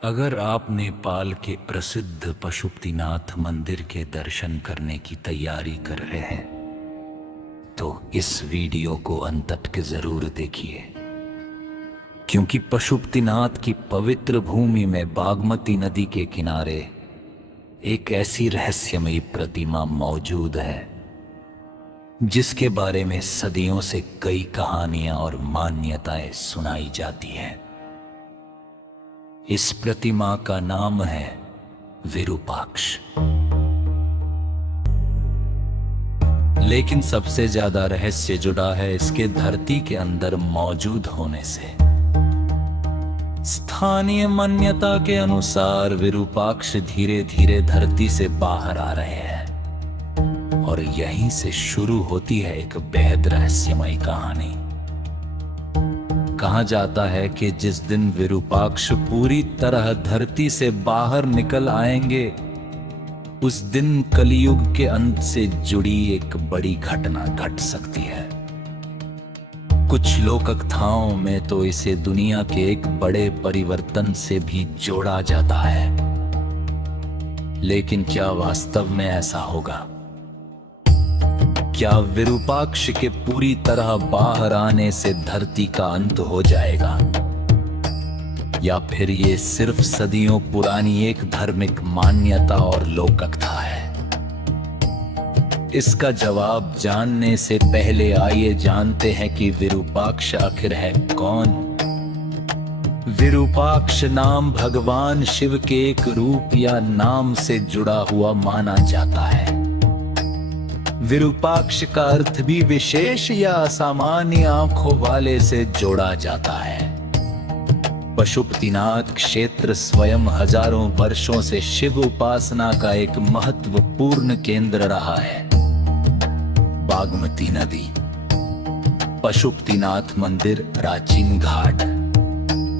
अगर आप नेपाल के प्रसिद्ध पशुपतिनाथ मंदिर के दर्शन करने की तैयारी कर रहे हैं तो इस वीडियो को अंत तक जरूर देखिए, क्योंकि पशुपतिनाथ की पवित्र भूमि में बागमती नदी के किनारे एक ऐसी रहस्यमयी प्रतिमा मौजूद है जिसके बारे में सदियों से कई कहानियां और मान्यताएं सुनाई जाती हैं। इस प्रतिमा का नाम है विरूपाक्ष। लेकिन सबसे ज्यादा रहस्य जुड़ा है इसके धरती के अंदर मौजूद होने से। स्थानीय मान्यता के अनुसार विरूपाक्ष धीरे धीरे धरती से बाहर आ रहे हैं और यहीं से शुरू होती है एक बेहद रहस्यमयी कहानी। कहा जाता है कि जिस दिन विरूपाक्ष पूरी तरह धरती से बाहर निकल आएंगे, उस दिन कलियुग के अंत से जुड़ी एक बड़ी घटना घट सकती है। कुछ लोककथाओं में तो इसे दुनिया के एक बड़े परिवर्तन से भी जोड़ा जाता है, लेकिन क्या वास्तव में ऐसा होगा? क्या विरूपाक्ष के पूरी तरह बाहर आने से धरती का अंत हो जाएगा, या फिर ये सिर्फ सदियों पुरानी एक धार्मिक मान्यता और लोककथा है? इसका जवाब जानने से पहले आइए जानते हैं कि विरूपाक्ष आखिर है कौन। विरूपाक्ष नाम भगवान शिव के एक रूप या नाम से जुड़ा हुआ माना जाता है। विरूपाक्ष का अर्थ भी विशेष या असामान्य आंखों वाले से जोड़ा जाता है। पशुपतिनाथ क्षेत्र स्वयं हजारों वर्षों से शिव उपासना का एक महत्वपूर्ण केंद्र रहा है। बागमती नदी, पशुपतिनाथ मंदिर, प्राचीन घाट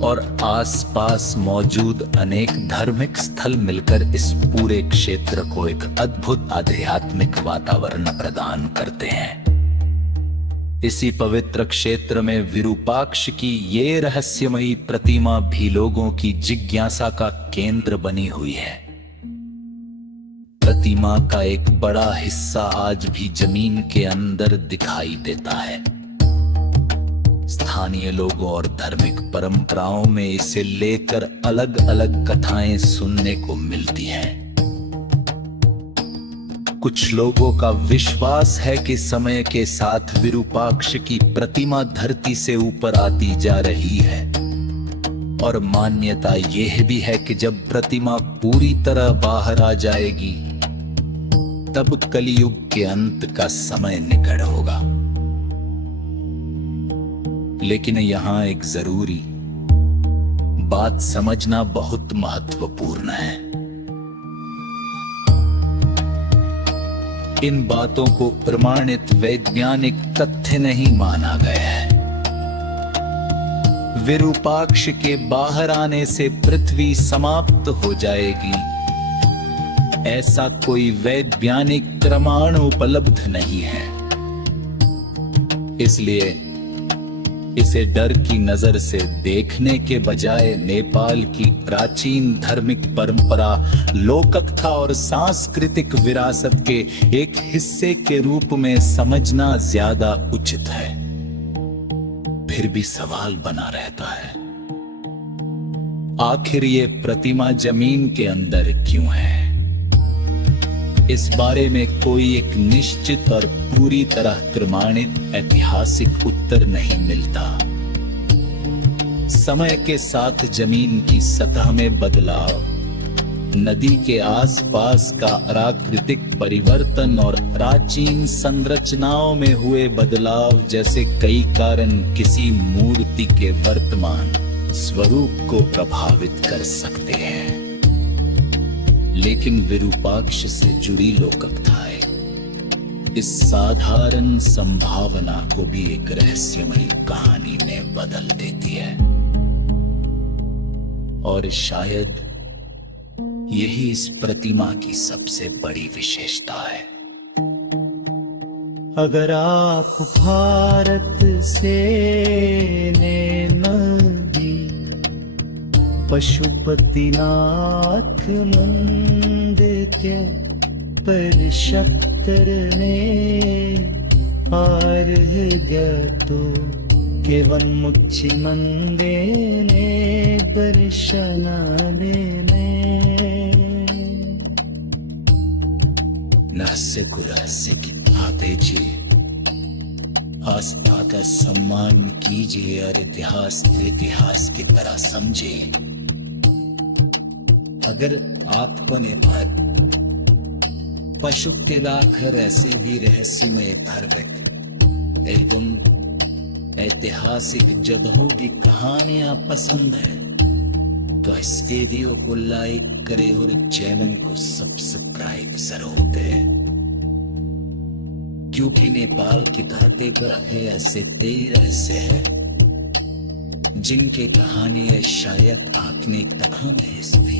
और आसपास मौजूद अनेक धार्मिक स्थल मिलकर इस पूरे क्षेत्र को एक अद्भुत आध्यात्मिक वातावरण प्रदान करते हैं। इसी पवित्र क्षेत्र में विरूपाक्ष की ये रहस्यमयी प्रतिमा भी लोगों की जिज्ञासा का केंद्र बनी हुई है। प्रतिमा का एक बड़ा हिस्सा आज भी जमीन के अंदर दिखाई देता है। स्थानीय लोगों और धार्मिक परंपराओं में इसे लेकर अलग अलग कथाएं सुनने को मिलती हैं। कुछ लोगों का विश्वास है कि समय के साथ विरूपाक्ष की प्रतिमा धरती से ऊपर आती जा रही है, और मान्यता यह भी है कि जब प्रतिमा पूरी तरह बाहर आ जाएगी, तब कलियुग के अंत का समय निकट होगा। लेकिन यहाँ एक जरूरी बात समझना बहुत महत्वपूर्ण है। इन बातों को प्रमाणित वैज्ञानिक तथ्य नहीं माना गया है। विरूपाक्ष के बाहर आने से पृथ्वी समाप्त हो जाएगी, ऐसा कोई वैज्ञानिक प्रमाण उपलब्ध नहीं है। इसलिए इसे डर की नजर से देखने के बजाय नेपाल की प्राचीन धार्मिक परंपरा, लोककथा और सांस्कृतिक विरासत के एक हिस्से के रूप में समझना ज्यादा उचित है। फिर भी सवाल बना रहता है, आखिर ये प्रतिमा जमीन के अंदर क्यों है? इस बारे में कोई एक निश्चित और पूरी तरह प्रमाणित ऐतिहासिक उत्तर नहीं मिलता। समय के साथ जमीन की सतह में बदलाव, नदी के आसपास का प्राकृतिक परिवर्तन और प्राचीन संरचनाओं में हुए बदलाव जैसे कई कारण किसी मूर्ति के वर्तमान स्वरूप को प्रभावित कर सकते हैं। लेकिन विरूपाक्ष से जुड़ी लोककथाएं इस साधारण संभावना को भी एक रहस्यमयी कहानी में बदल देती है, और शायद यही इस प्रतिमा की सबसे बड़ी विशेषता है। अगर आप भारत से नदी पशुपतिनाथ मंदिर के परशक्तर ने आर गया तो केवल मुच्छि मंदे ने दर्शनाने में रहस्य को रहस्य की भाते जी आस्था का सम्मान कीजिए और इतिहास को इतिहास की तरह समझे। अगर आपने पर पशु के लाकर ऐसे भी रहस्यमय धार्मिक एकदम ऐतिहासिक जगहों की कहानियां पसंद है तो इस वीडियो को लाइक करें और चैनल को सब्सक्राइब जरूर करें, क्योंकि नेपाल की धरती पर ऐसे 23 रहस्य हैं जिनकी कहानी शायद आपने कभी नहीं सुनी।